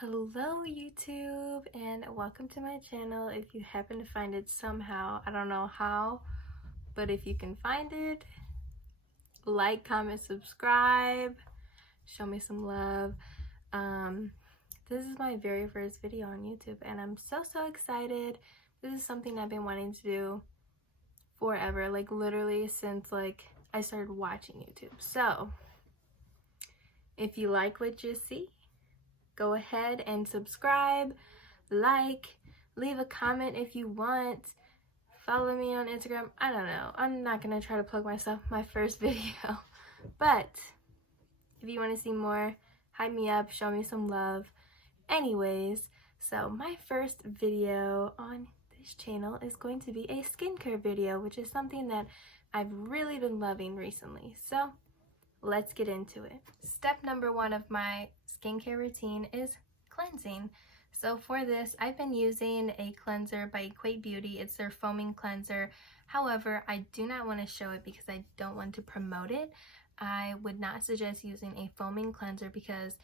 Hello YouTube, and welcome to my channel. If you happen to find it somehow, I don't know how, but if you can find it, like, comment, subscribe, show me some love. This is my very first video on YouTube and I'm so excited. This is something I've been wanting to do forever, like literally since I started watching YouTube. So if you like what you see, go ahead and subscribe, like, leave a comment if you want, follow me on Instagram. I don't know, I'm not gonna try to plug myself, my first video, but if you want to see more, hype me up, show me some love. Anyways, so my first video on this channel is going to be a skincare video, which is something that I've really been loving recently. So let's get into it. Step number one of my skincare routine is cleansing. So for this, I've been using a cleanser by Equate Beauty. It's their foaming cleanser. However, I do not want to show it because I don't want to promote it. I would not suggest using a foaming cleanser because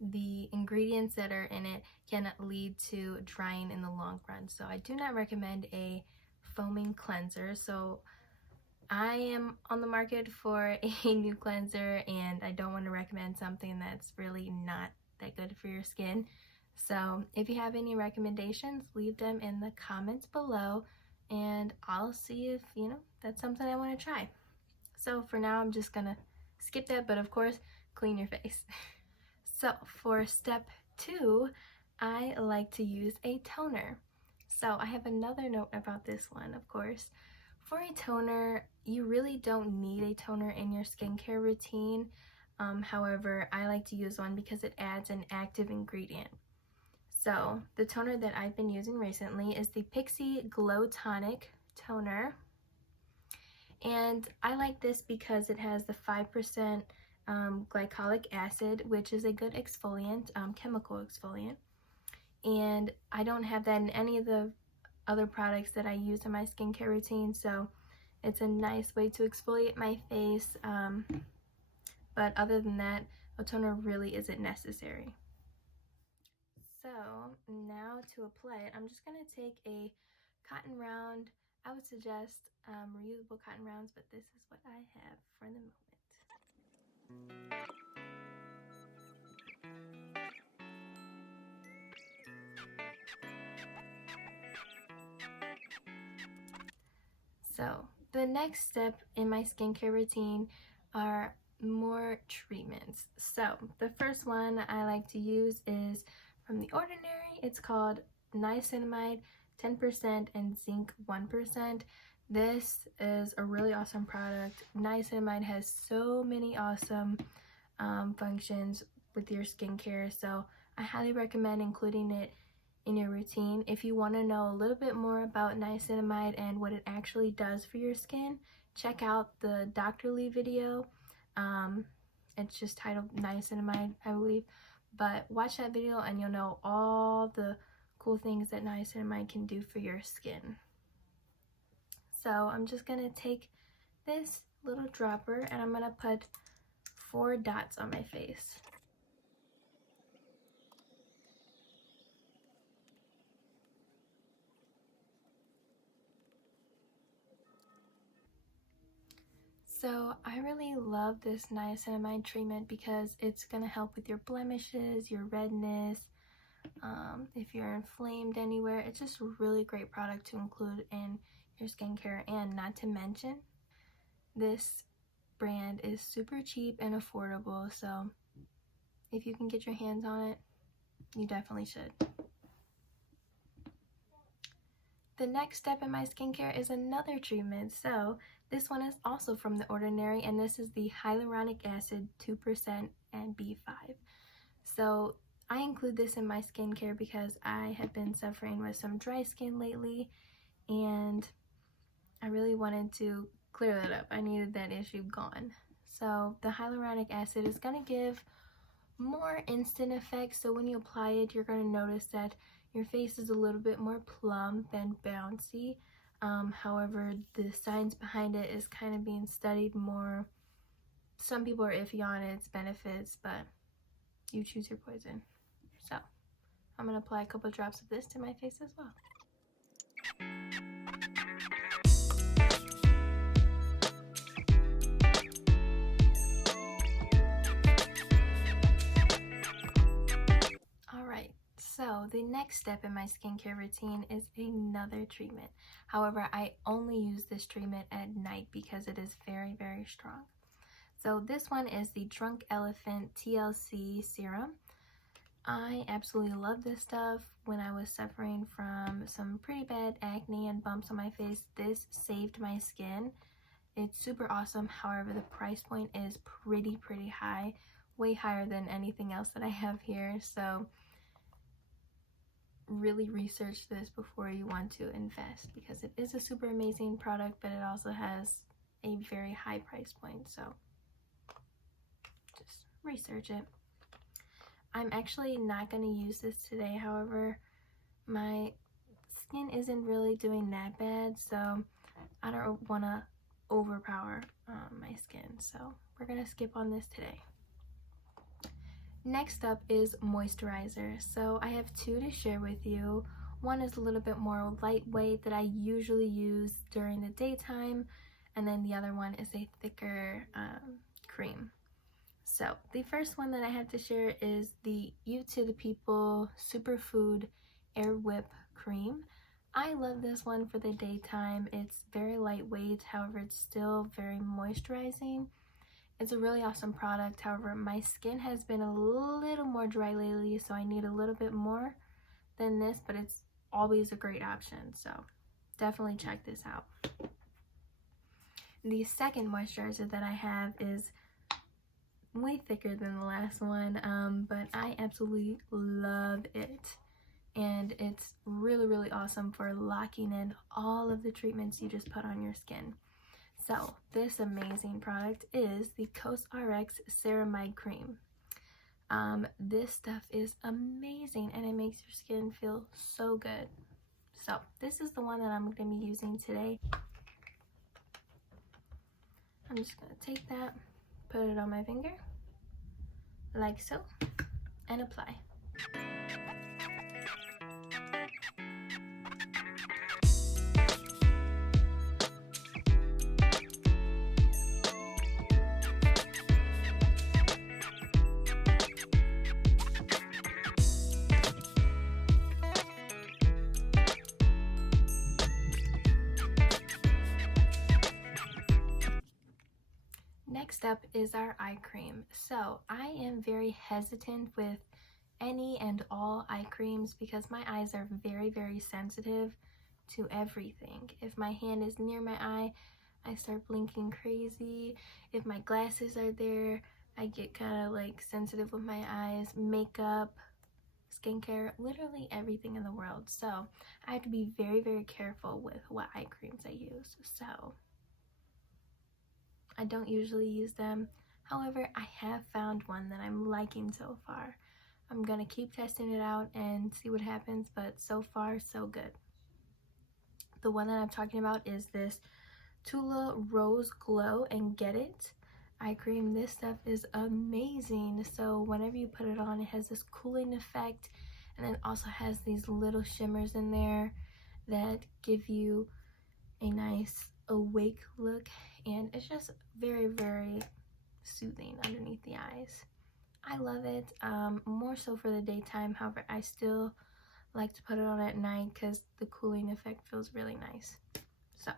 the ingredients that are in it can lead to drying in the long run. So I do not recommend a foaming cleanser. So I am on the market for a new cleanser and I don't want to recommend something that's really not that good for your skin. So if you have any recommendations, leave them in the comments below and I'll see if, that's something I want to try. So for now, I'm just gonna skip that, but of course, clean your face. So for step 2, I like to use a toner. So I have another note about this one, of course. For a toner, you really don't need a toner in your skincare routine. However, I like to use one because it adds an active ingredient. So the toner that I've been using recently is the Pixi Glow Tonic Toner. And I like this because it has the 5% glycolic acid, which is a good exfoliant, chemical exfoliant. And I don't have that in any of the other products that I use in my skincare routine, so it's a nice way to exfoliate my face. But other than that, a toner really isn't necessary. So now to apply it, I'm just going to take a cotton round. I would suggest reusable cotton rounds, but this is what I have for the moment. So the next step in my skincare routine are more treatments. So the first one I like to use is from The Ordinary. It's called niacinamide 10% and zinc 1%. This is a really awesome product. Niacinamide has so many awesome functions with your skincare, so I highly recommend including it in your routine. If you want to know a little bit more about niacinamide and what it actually does for your skin, check out the Dr. Lee video. It's just titled Niacinamide, I believe, but watch that video and you'll know all the cool things that niacinamide can do for your skin. So I'm just gonna take this little dropper and I'm gonna put 4 dots on my face. So I really love this niacinamide treatment because it's going to help with your blemishes, your redness, if you're inflamed anywhere. It's just a really great product to include in your skincare, and not to mention, this brand is super cheap and affordable, so if you can get your hands on it, you definitely should. The next step in my skincare is another treatment. So this one is also from The Ordinary, and this is the hyaluronic acid 2% and B5. So I include this in my skincare because I have been suffering with some dry skin lately and I really wanted to clear that up. I needed that issue gone. So the hyaluronic acid is going to give more instant effects, so when you apply it, you're going to notice that your face is a little bit more plump and bouncy. However, the science behind it is kind of being studied more. Some people are iffy on its benefits, but you choose your poison. So I'm going to apply a couple drops of this to my face as well. Alright, so the next step in my skincare routine is another treatment. However, I only use this treatment at night because it is very, very strong. So this one is the Drunk Elephant TLC Serum. I absolutely love this stuff. When I was suffering from some pretty bad acne and bumps on my face, this saved my skin. It's super awesome. However, the price point is pretty high, way higher than anything else that I have here. So really research this before you want to invest, because it is a super amazing product, but it also has a very high price point. So just research it. I'm actually not going to use this today. However, my skin isn't really doing that bad, so I don't want to overpower my skin. So we're going to skip on this today. Next up is moisturizer. So I have two to share with you. One is a little bit more lightweight that I usually use during the daytime, and then the other one is a thicker cream. So the first one that I have to share is the You to the People Superfood Air Whip Cream. I love this one for the daytime. It's very lightweight, however it's still very moisturizing. It's a really awesome product. However, my skin has been a little more dry lately, so I need a little bit more than this, but it's always a great option, so definitely check this out. The second moisturizer that I have is way thicker than the last one, but I absolutely love it, and it's really awesome for locking in all of the treatments you just put on your skin. So this amazing product is the COSRX Ceramide Cream. This stuff is amazing, and it makes your skin feel so good. So this is the one that I'm going to be using today. I'm just going to take that, put it on my finger, like so, and apply. Next up is our eye cream. So I am very hesitant with any and all eye creams because my eyes are very sensitive to everything. If my hand is near my eye, I start blinking crazy. If my glasses are there, I get kind of like sensitive with my eyes. Makeup, skincare, literally everything in the world. So I have to be very careful with what eye creams I use. So I don't usually use them. However, I have found one that I'm liking so far. I'm gonna keep testing it out and see what happens, but so far so good. The one that I'm talking about is this Tula Rose Glow and Get It eye cream. This stuff is amazing. So whenever you put it on, it has this cooling effect, and then also has these little shimmers in there that give you a nice awake look, and it's just very soothing underneath the eyes. I love it, more so for the daytime. However, I still like to put it on at night because the cooling effect feels really nice. So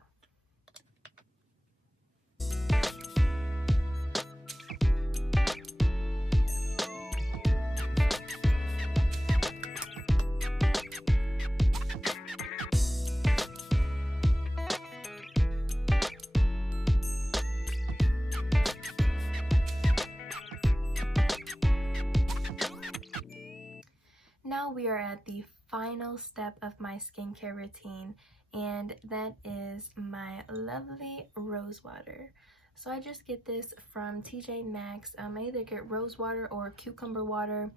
now we are at the final step of my skincare routine, and that is my lovely rose water. So I just get this from TJ Maxx. I either get rose water or cucumber water.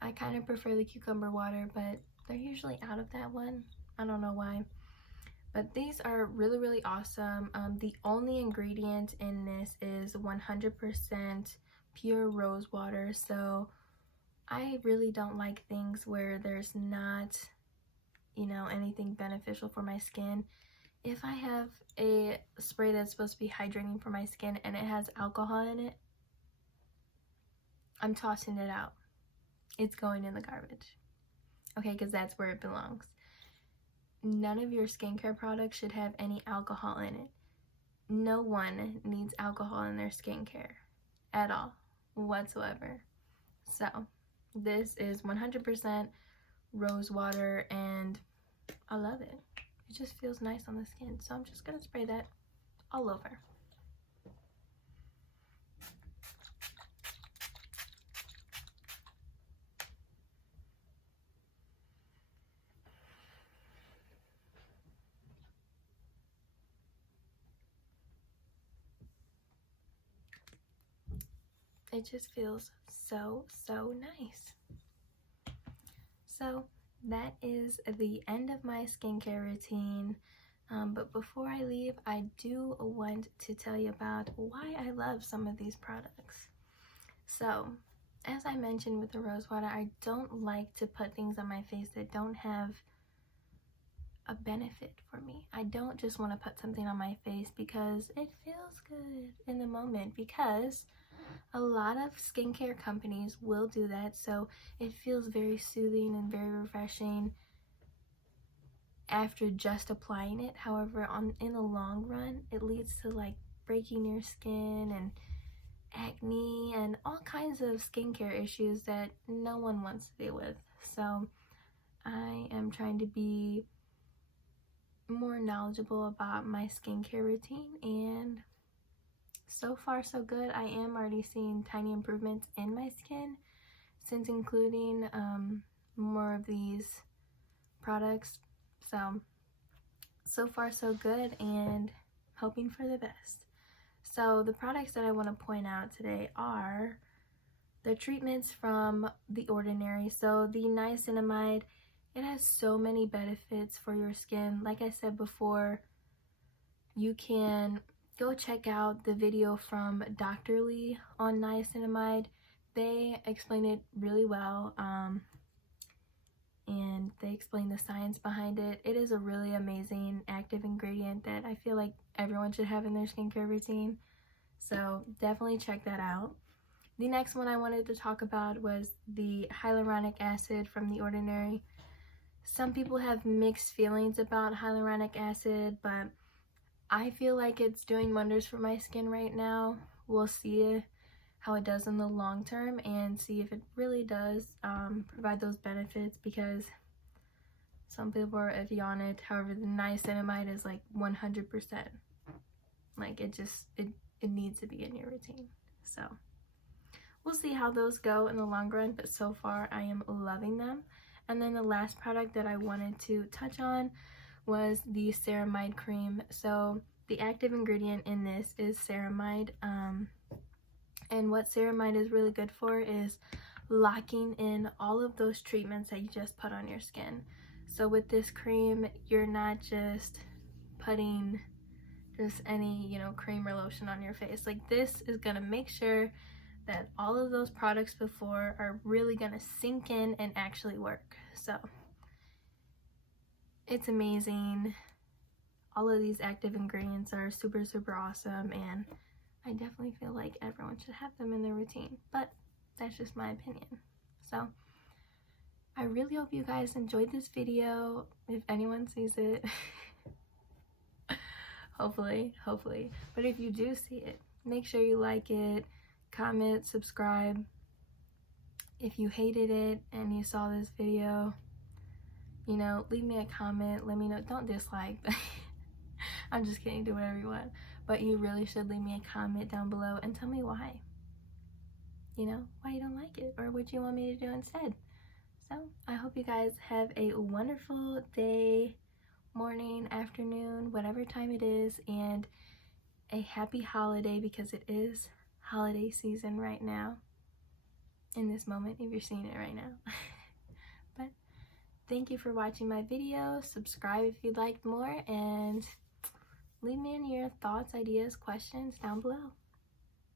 I kind of prefer the cucumber water, but they're usually out of that one. I don't know why. But these are really awesome. The only ingredient in this is 100% pure rose water. So I really don't like things where there's not, you know, anything beneficial for my skin. If I have a spray that's supposed to be hydrating for my skin and it has alcohol in it, I'm tossing it out. It's going in the garbage. Okay, because that's where it belongs. None of your skincare products should have any alcohol in it. No one needs alcohol in their skincare at all, whatsoever. So, this is 100% rose water and I love it. It just feels nice on the skin. So I'm just gonna spray that all over. It just feels so nice. So that is the end of my skincare routine. But before I leave, I do want to tell you about why I love some of these products. So, as I mentioned with the rose water, I don't like to put things on my face that don't have a benefit for me. I don't just want to put something on my face because it feels good in the moment, because a lot of skincare companies will do that, so it feels very soothing and very refreshing after just applying it. However, in the long run, it leads to like breaking your skin and acne and all kinds of skincare issues that no one wants to deal with. So I am trying to be more knowledgeable about my skincare routine, and so far so good. I am already seeing tiny improvements in my skin since including more of these products. So far so good, and hoping for the best. So the products that I want to point out today are the treatments from The Ordinary. So the niacinamide, it has so many benefits for your skin. Like I said before, you can go check out the video from Dr. Lee on niacinamide. They explain it really well, and they explain the science behind it. It is a really amazing active ingredient that I feel like everyone should have in their skincare routine. So definitely check that out. The next one I wanted to talk about was the hyaluronic acid from The Ordinary. Some people have mixed feelings about hyaluronic acid, but I feel like it's doing wonders for my skin right now. We'll see how it does in the long term and see if it really does provide those benefits, because some people are iffy on it. However, the niacinamide is like 100%. Like it needs to be in your routine. So we'll see how those go in the long run, but so far I am loving them. And then the last product that I wanted to touch on was the ceramide cream. So the active ingredient in this is ceramide, and what ceramide is really good for is locking in all of those treatments that you just put on your skin. So with this cream, you're not just putting just any, you know, cream or lotion on your face. Like, this is gonna make sure that all of those products before are really gonna sink in and actually work. So it's amazing. All of these active ingredients are super awesome, and I definitely feel like everyone should have them in their routine, but that's just my opinion. So I really hope you guys enjoyed this video, if anyone sees it. hopefully, but if you do see it, make sure you like it, comment, subscribe. If you hated it and you saw this video, you know, leave me a comment, let me know. Don't dislike. I'm just kidding, do whatever you want, but you really should leave me a comment down below and tell me why, you know, why you don't like it or what you want me to do instead. So I hope you guys have a wonderful day, morning, afternoon, whatever time it is, and a happy holiday, because it is holiday season right now, in this moment, if you're seeing it right now. But thank you for watching my video. Subscribe if you'd like more, and leave me in your thoughts, ideas, questions down below.